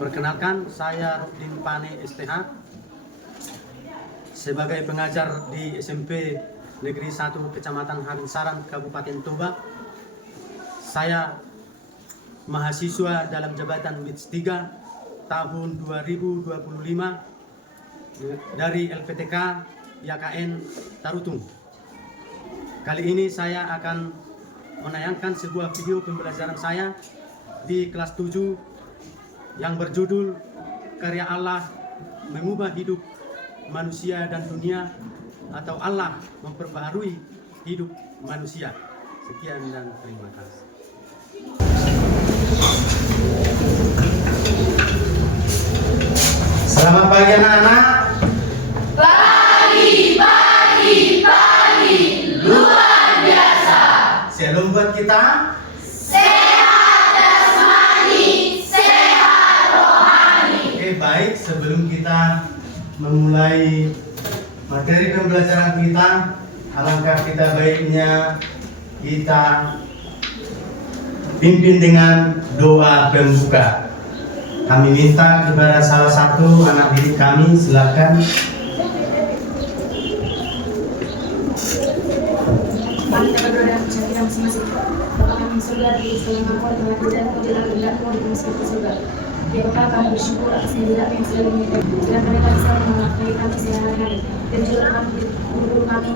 Perkenalkan, saya Rudin Pane STH sebagai pengajar di SMP Negeri 1 Kecamatan Harinsaran, Kabupaten Toba. Saya mahasiswa dalam jabatan BITS 3 tahun 2025 dari LPTK YKN Tarutung. Kali ini saya akan menayangkan sebuah video pembelajaran saya di kelas 7 yang berjudul Karya Allah Mengubah Hidup Manusia dan Dunia, atau Allah Memperbaharui Hidup Manusia. Sekian dan terima kasih. Selamat pagi anak-anak. Pagi, luar biasa. Shalom buat kita. Sehat jasmani, sehat rohani. Oke, baik, sebelum kita memulai materi pembelajaran kita, alangkah kita baiknya kita pimpin dengan doa pembuka. Kami minta kepada salah satu anak didik kami, silakan. Mari kita berdoa dan ucap kita masing-masing. Bapa kami di surga, di Tuhan Tuhan dan Kau jalan kehendak-Mu di ke surga. Ya Bapa, kami bersyukur atas hadirat yang sudah menyediakan dan mereka bisa mengakui kami sehari-hari. Dan juga kami guru kami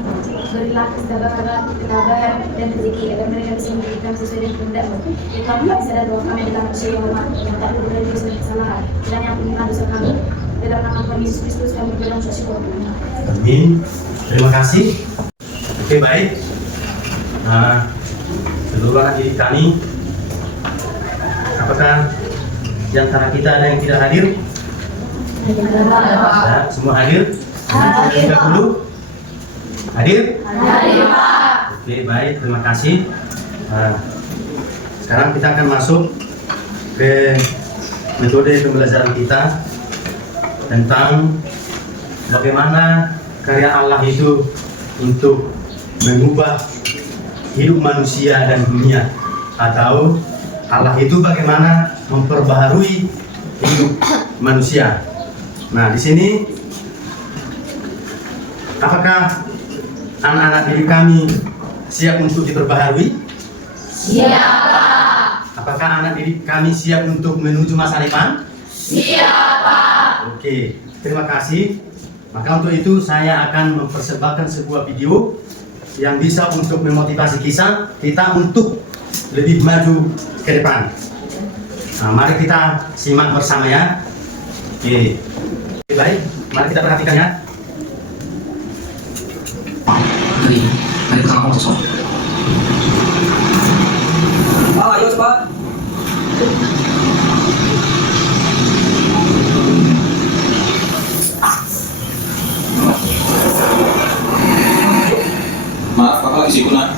berilah ketabahan dan rezeki agar mereka bisa memberikan sesuai dengan kehendak-Mu. Ya Tuhan, kami sadar bahwa kami adalah manusia yang lemah, yang tak luput dari dosa dan kesalahan, dan yang mengenal dosa kami. Dalam nama Tuhan Yesus Kristus kami berdoa dan bersyukur. Amin. Terima kasih. Oke, baik. Nah, seluruh anak didik kami, apakah di antara kita ada yang tidak hadir? Ada, semua hadir? Hadir, Pak. Dulu? Hadir? Hadir, Pak. Oke, baik, terima kasih. Nah, sekarang kita akan masuk ke metode pembelajaran kita tentang bagaimana karya Allah itu untuk mengubah hidup manusia dan dunia, atau Allah itu bagaimana memperbaharui hidup manusia. Nah, di sini apakah anak-anak didik kami siap untuk diperbaharui? Siap, Pak. Apakah anak didik kami siap untuk menuju masa depan? Siap, Pak. Oke, terima kasih. Maka untuk itu saya akan mempersembahkan sebuah video yang bisa untuk memotivasi kita untuk lebih maju ke depan. Nah, mari kita simak bersama ya. Oke, baik, mari kita perhatikan ya. Dari pertama kosong. Ayo cepat. Maaf, kakak lagi sibuk nak.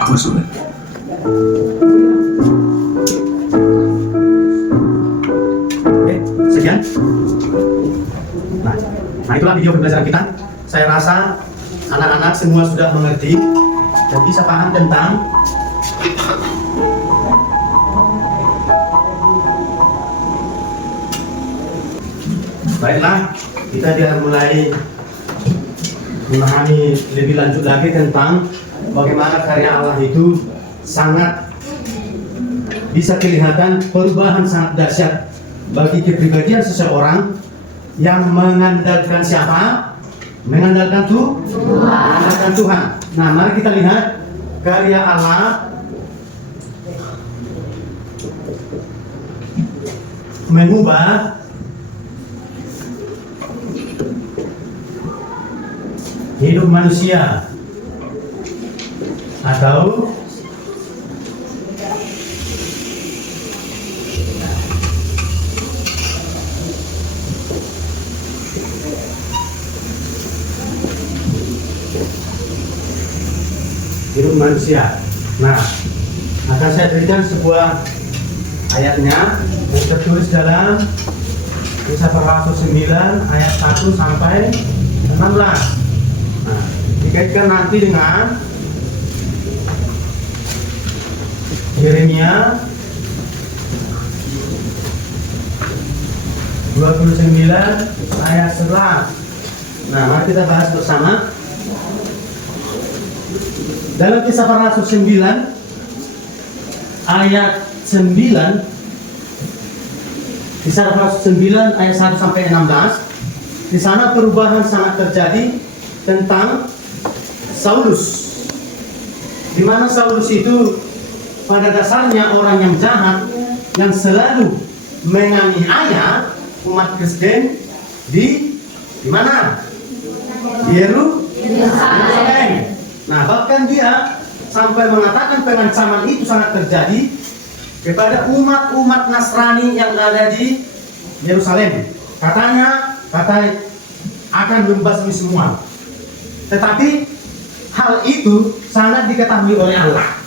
Aku sudah. Oke, sekian. Nah, itulah video pembelajaran kita. Saya rasa anak-anak semua sudah mengerti dan bisa paham tentang baiklah, kita biar mulai memahami lebih lanjut lagi tentang bagaimana karya Allah itu sangat bisa kelihatan perubahan sangat dahsyat bagi kepribadian seseorang yang mengandalkan siapa? Mengandalkan Tuhan. Mengandalkan Tuhan. Nah, mari kita lihat karya Allah mengubah hidup manusia, atau hidup manusia. Nah, akan saya berikan sebuah ayatnya yang tertulis dalam Kisah Para Rasul 9 ayat 1 sampai 16. Nah, dikaitkan nanti dengan Yeremia 29 ayat 11. Nah, mari kita bahas bersama. Dalam Kisah Para Rasul 9 ayat 9, Kisah Para Rasul 9 ayat 1 sampai 16, di sana perubahan sangat terjadi tentang Saulus. Di mana Saulus itu pada dasarnya orang yang jahat yang selalu menganiaya umat Kristen di mana? Di Yerusalem. Nah, bahkan dia sampai mengatakan pengancaman itu sangat terjadi kepada umat-umat Nasrani yang ada di Yerusalem. Katanya akan membasmi semua. Tetapi hal itu sangat diketahui oleh Allah.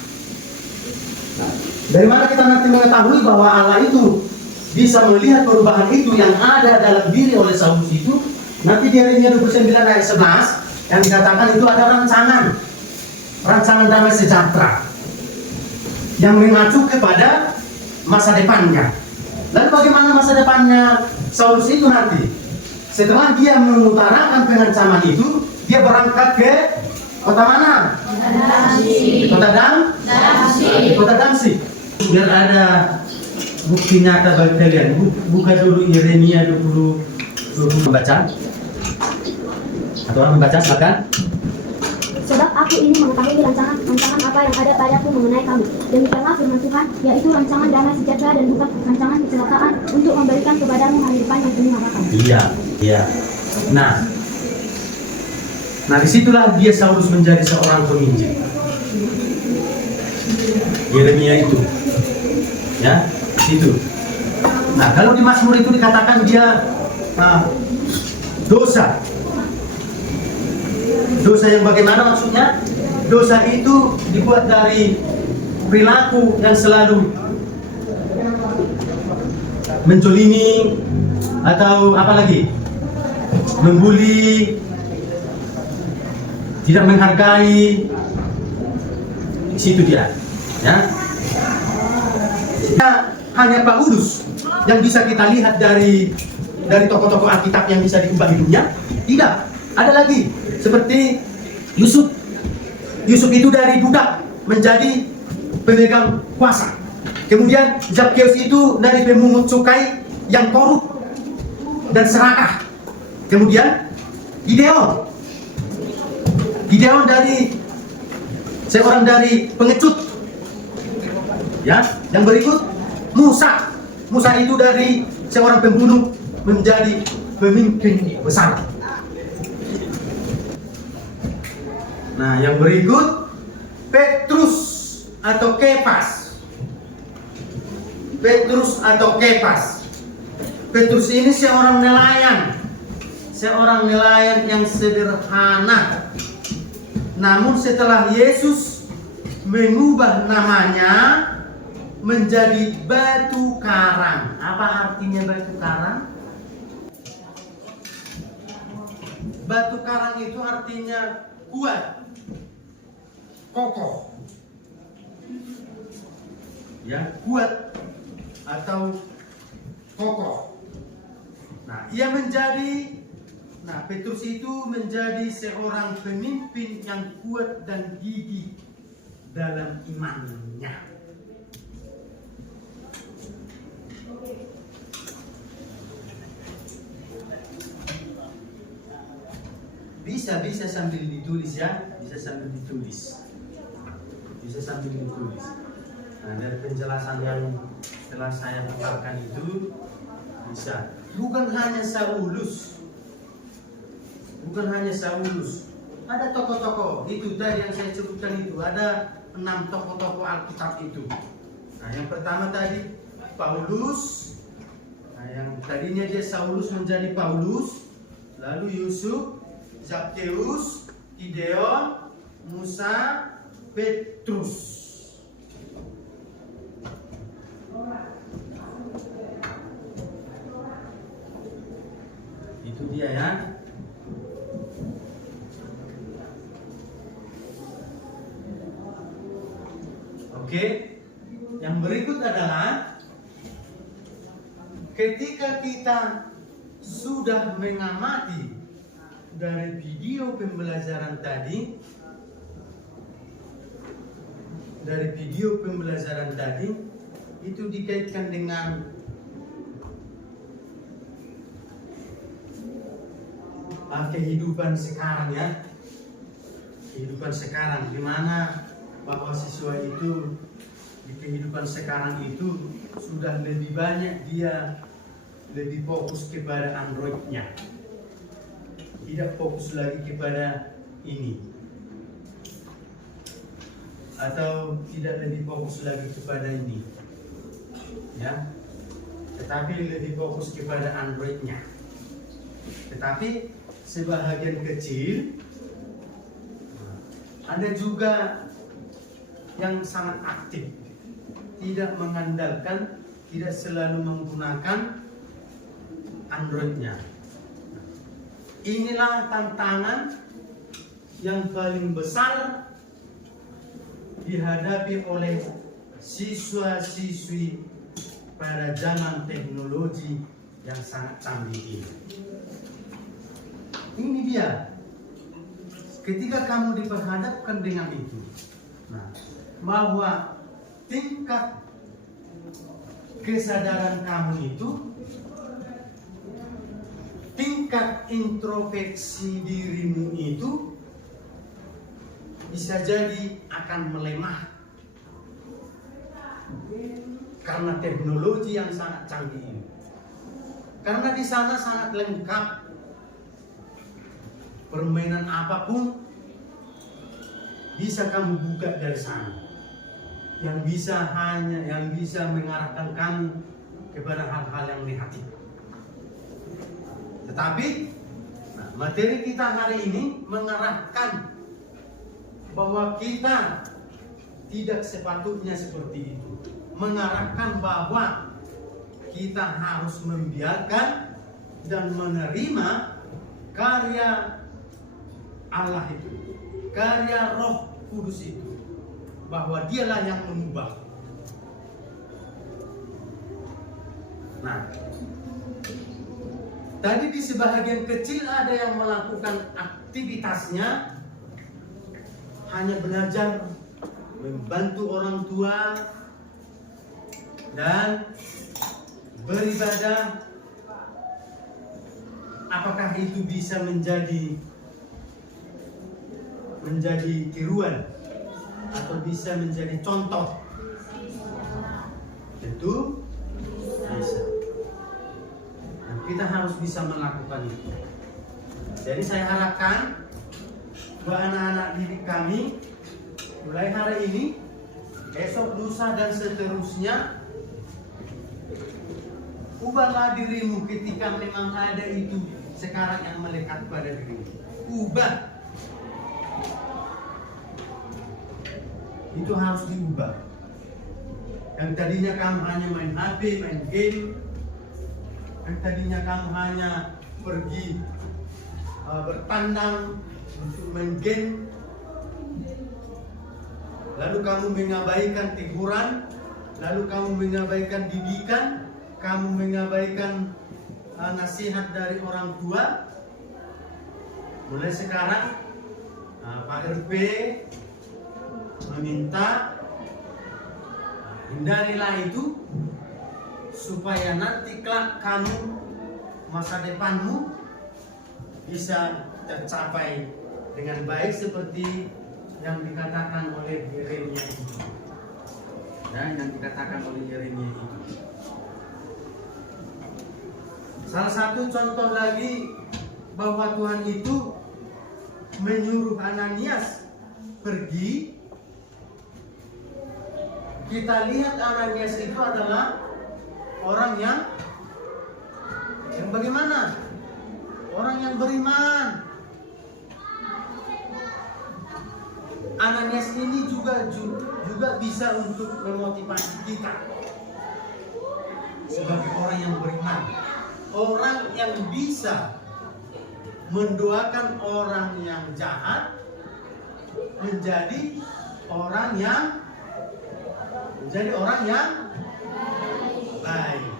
Dari mana kita nanti mengetahui bahwa Allah itu bisa melihat perubahan itu yang ada dalam diri oleh Saulus itu? Nanti di Yeremia 29 ayat 11 yang dikatakan itu ada rancangan damai sejahtera yang mengacu kepada masa depannya. Lalu bagaimana masa depannya Saulus itu nanti? Setelah dia mengutarakan pengancaman itu, dia berangkat ke kota mana? Kota Damsyik. Biar ada bukti nyata bagi kalian. Buka dulu Yeremia 20 membaca. Atau orang membaca, silakan. Sebab aku ini mengetahui rancangan apa yang ada padaku mengenai kamu. Demikianlah firman Tuhan, yaitu rancangan damai sejahtera dan bukan rancangan kecelakaan, untuk memberikan kepadamu hari depan yang penuh harapan. Iya. Nah, disitulah dia Saulus menjadi seorang penginjil. Yeremia itu, ya, itu. Nah, kalau di Mazmur itu dikatakan dia dosa yang bagaimana maksudnya? Dosa itu dibuat dari perilaku yang selalu menjolimi atau apa lagi? Membuli, tidak menghargai. Di situ dia, ya. Hanya Paulus yang bisa kita lihat dari tokoh-tokoh Alkitab yang bisa diubah hidupnya. Tidak, ada lagi seperti Yusuf. Yusuf itu dari budak menjadi pemegang kuasa. Kemudian Zakheus itu dari pemungut cukai yang korup dan serakah. Kemudian Gideon dari seorang dari pengecut. Ya, yang berikut Musa itu dari seorang pembunuh menjadi pemimpin besar. Nah, yang berikut Petrus atau Kepas. Petrus ini seorang nelayan yang sederhana. Namun setelah Yesus mengubah namanya menjadi batu karang. Apa artinya batu karang? Batu karang itu artinya kuat, kokoh, ya, kuat atau kokoh. Nah, Petrus itu menjadi seorang pemimpin yang kuat dan gigih dalam imannya. Bisa sambil ditulis, ya, bisa sambil ditulis. Nah, dari penjelasan yang telah saya paparkan itu bisa. Bukan hanya Saulus. Ada tokoh-tokoh itu tadi yang saya sebutkan itu. Ada 6 tokoh-tokoh Alkitab itu. Nah, yang pertama tadi Paulus. Nah, yang tadinya dia Saulus menjadi Paulus. Lalu Yusuf, Zakheus, Gideon, Musa, Petrus. Itu dia, ya. Oke. ketika kita sudah mengamati dari video pembelajaran tadi, itu dikaitkan dengan kehidupan sekarang ya. Kehidupan sekarang, di mana bahwa siswa itu di kehidupan sekarang itu sudah lebih banyak dia lebih fokus kepada Android-nya, tidak fokus lagi kepada ini, atau tidak lebih fokus lagi kepada ini ya, tetapi lebih fokus kepada Android-nya. Tetapi sebahagian kecil ada juga yang sangat aktif, tidak mengandalkan, tidak selalu menggunakan Android-nya. Inilah tantangan yang paling besar dihadapi oleh siswa-siswi pada zaman teknologi yang sangat canggih ini. Ini dia, ketika kamu diperhadapkan dengan itu, bahwa tingkat kesadaran kamu itu, tingkat introspeksi dirimu itu bisa jadi akan melemah karena teknologi yang sangat canggih ini. Karena di sana sangat lengkap, permainan apapun bisa kamu buka dari sana, yang bisa mengarahkan kamu kepada hal-hal yang negatif. Tetapi materi kita hari ini mengarahkan bahwa kita tidak sepatutnya seperti itu, mengarahkan bahwa kita harus membiarkan dan menerima karya Allah itu, karya Roh Kudus itu, bahwa dialah yang mengubah. Tadi di sebahagian kecil ada yang melakukan aktivitasnya hanya belajar, membantu orang tua, dan beribadah. Apakah itu bisa menjadi tiruan atau bisa menjadi contoh? Tentu bisa. Dan kita harus bisa melakukan itu. Jadi saya harapkan buat anak-anak didik kami mulai hari ini, esok, lusa, dan seterusnya, ubahlah dirimu ketika memang ada itu sekarang yang melekat pada dirimu. Ubah. Itu harus diubah. Yang tadinya kamu hanya main HP, main game, yang tadinya kamu hanya pergi bertandang untuk main game, lalu kamu mengabaikan teguran, lalu kamu mengabaikan didikan, kamu mengabaikan nasihat dari orang tua. Mulai sekarang Pak RP meminta hindarilah itu, supaya nanti kelak kamu, masa depanmu bisa tercapai dengan baik seperti yang dikatakan oleh Yeremia itu. Dan yang dikatakan oleh Yeremia itu. Salah satu contoh lagi bahwa Tuhan itu menyuruh Ananias pergi. Kita lihat Ananias itu adalah orang yang bagaimana? Orang yang beriman. Ananias ini juga bisa untuk memotivasi kita sebagai orang yang beriman. Orang yang bisa mendoakan orang yang jahat menjadi orang yang baik.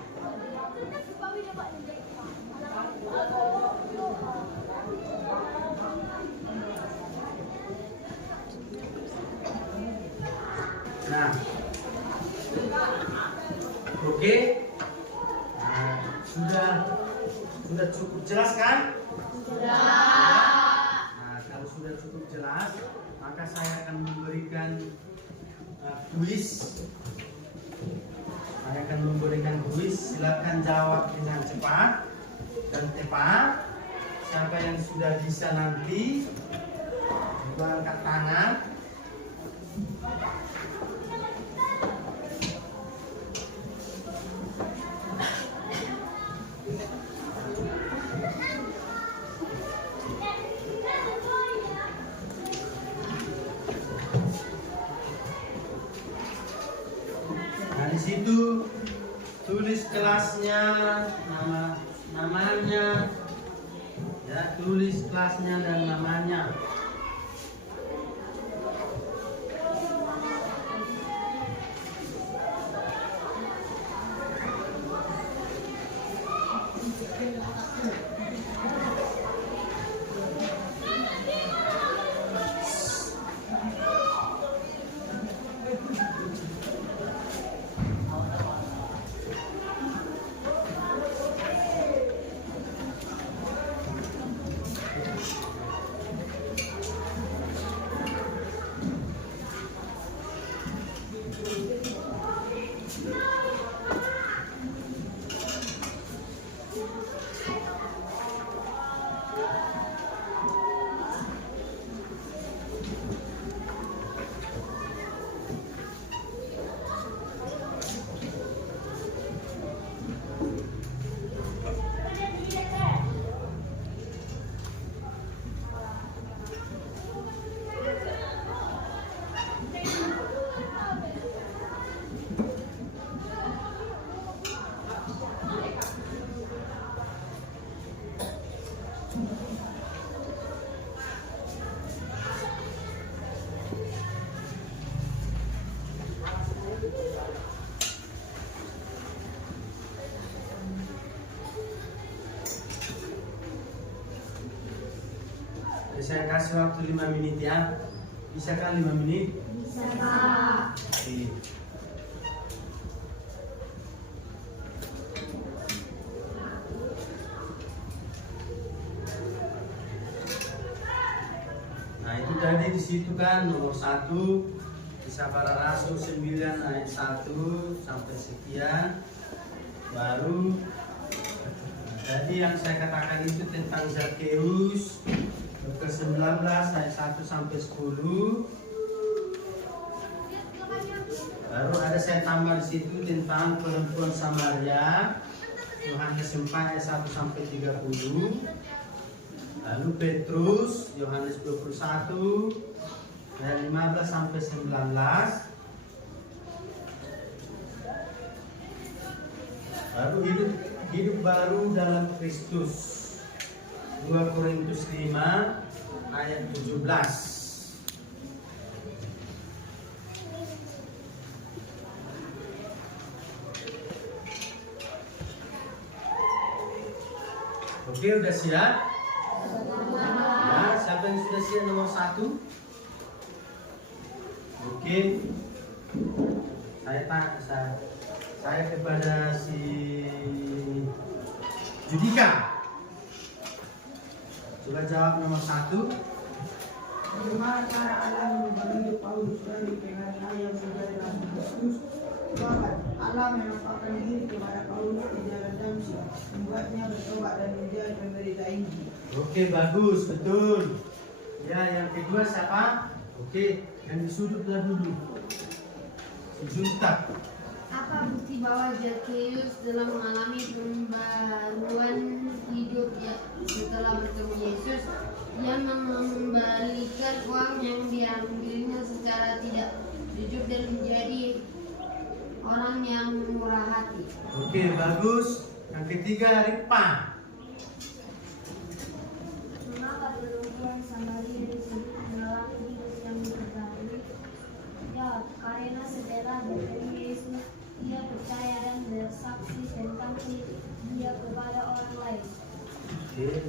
Sudah cukup jelas kan? Nah, kalau sudah cukup jelas, maka saya akan memberikan kuis. Saya akan memberikan kuis. Silakan jawab dengan cepat dan tepat. Siapa yang sudah bisa nanti, coba angkat tangan. Nah, di situ tulis kelasnya, namanya, ya, tulis kelasnya dan namanya. Saya kasih waktu 5 menit ya. Bisa kan 5 menit? Bisa, Pak. Oke. Nah, itu tadi di situ kan nomor 1 Kisah Rasul 9 ayat 1 sampai sekian. Baru jadi yang saya katakan itu tentang Zakheus ke-19 ayat 1 sampai 10. Baru ada saya tambah di situ tentang perempuan Samaria, Yohanes 4 ayat 1 sampai 30. Lalu Petrus, Yohanes 21 ayat 15 sampai 19. Baru hidup baru dalam Kristus, 2 Korintus 5 ayat 17. Oke, udah siap? Ya, siapa yang sudah siap nomor 1? Oke. Saya kepada si Judika. Coba jawab nomor 1. Bagaimana cara Allah mengubah hidup Paulus dari penganiayaan yang terjadi dalam Kristus? Bahkan Allah menampakkan diri kepada Paulus di jalan Damsyik, membuatnya bertobat dan menjadi pemberita Injil. Oke, bagus, betul. Ya, yang kedua siapa? Oke, yang di sudutlah dulu. Juntak. Apa bukti bahwa Zakheus telah mengalami pembaruan hidup ya setelah bertemu Yesus? Dia mengembalikan uang yang diambilnya secara tidak jujur dan menjadi orang yang murah hati. Oke, bagus. Yang ketiga, Ripa. Mengapa perempuan Samaria disebut mengalami hidup yang berbaru? Ya, karena setelah bertemu Yesus, dia percaya dan bersaksi tentang dia kepada orang lain.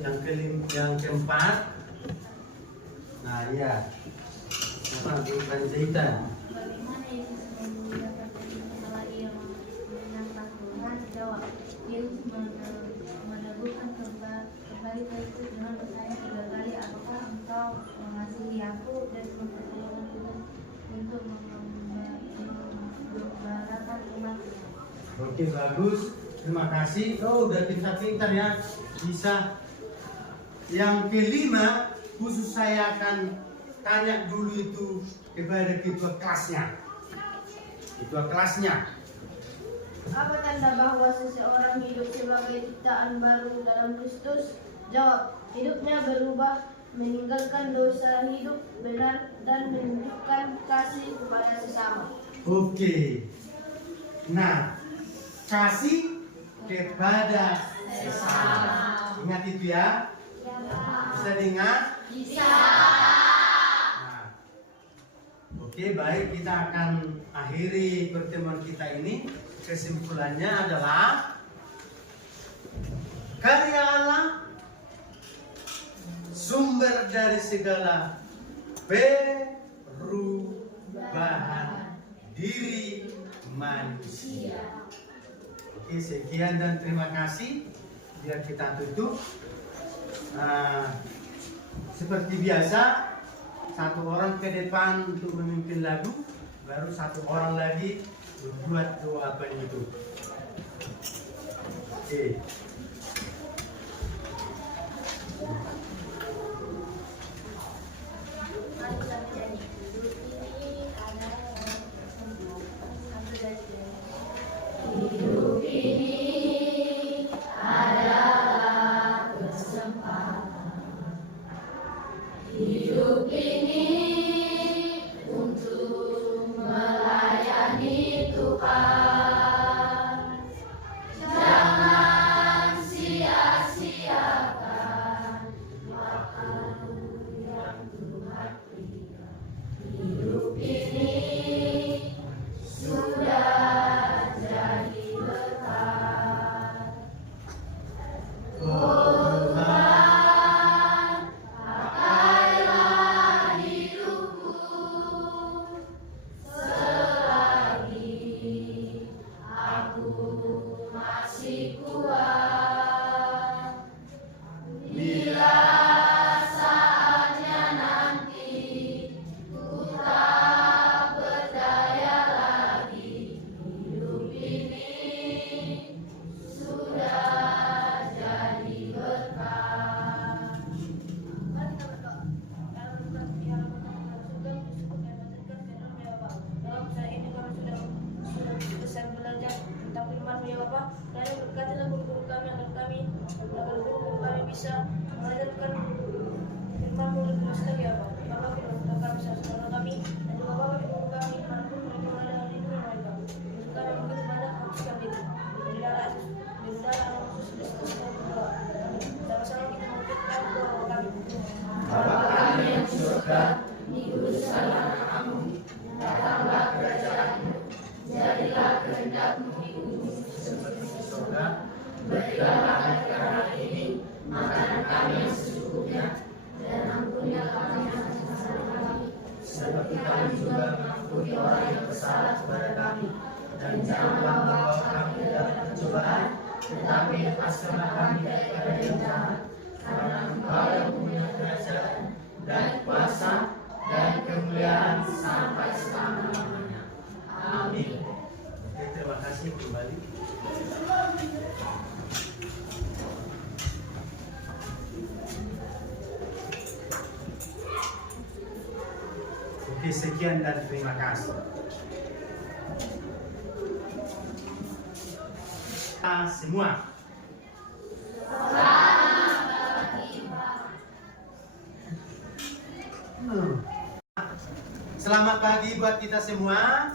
Oke, yang keempat. Nah, ya. Apa? Bukan jahitan. Bagaimana Yesus mendapatkan lagi yang menyangka Tuhan? Jawab, Yesus meneguhkan kembali Oke, bagus. Terima kasih. Oh, udah pintar-pintar ya. Bisa. Yang kelima, khusus saya akan tanya dulu itu kepada ketua kelasnya. Ketua kelasnya. Apa tanda bahwa seseorang hidup sebagai ciptaan baru dalam Kristus? Jawab, hidupnya berubah, meninggalkan dosa, hidup benar, dan menunjukkan kasih kepada sesama. Oke. Nah, kasih kepada sesama. Ingat itu ya. Bisa diingat? Bisa. Nah, oke, baik, kita akan akhiri pertemuan kita ini. Kesimpulannya adalah karya Allah sumber dari segala perubahan diri manusia. Oke, sekian dan terima kasih. Biar kita tutup. Seperti biasa, satu orang ke depan untuk memimpin lagu, baru satu orang lagi buat doa penutup. Oke. Hidup ini adalah kesempatan. Hidup ini untuk melayani Tuhan. Jangan sia-siakan waktu yang Tuhan berikan. Hidup ini sudah jadi berkat. Oh Tuhan, pakailah hidupku selagi aku masih kuat. Bila saatnya nanti ku tak berdaya lagi, hidup ini sudah jadi berkat. Mari kita berdoa. Dalam Tuhan, ya Rabbana, syukur yang menjadikan firman ya Bapak. Dalam saya ini kami sudah besar belajar tentang firman ya Bapak. Dan berkatilah guru-guru kami agar guru-guru kami bisa mengajarkan firman-Mu lebih luas lagi ya Bapak. Bapak firman kami saudara kami dan juga Bapak guru kami dimanapun mereka berada dalam lindungan mereka. Juga yang begitu banyak hapuskan itu. Dari darah Yesus Kristus kami berdoa. Sama-sama kita mengucapkan doa kami. Bapa kami yang di surga, dikuduskanlah namamu, datanglah kerajaan-Mu, jadilah kehendak-Mu di bumi seperti di surga. Berikanlah kami hari ini makanan kami yang secukupnya, dan ampunilah kami kesalahan kami, seperti kami juga mengampuni orang yang bersalah kepada kami. Dan janganlah membawa kami ke dalam pencobaan, tetapi lepaskanlah kami daripada yang jahat. Karena Engkau yang punya kerajaan dan kuasa dan kemuliaan sampai selama-lamanya. Amin. Oke, terima kasih kembali. Oke, sekian dan terima kasih. Kita semua. Selamat pagi buat kita semua.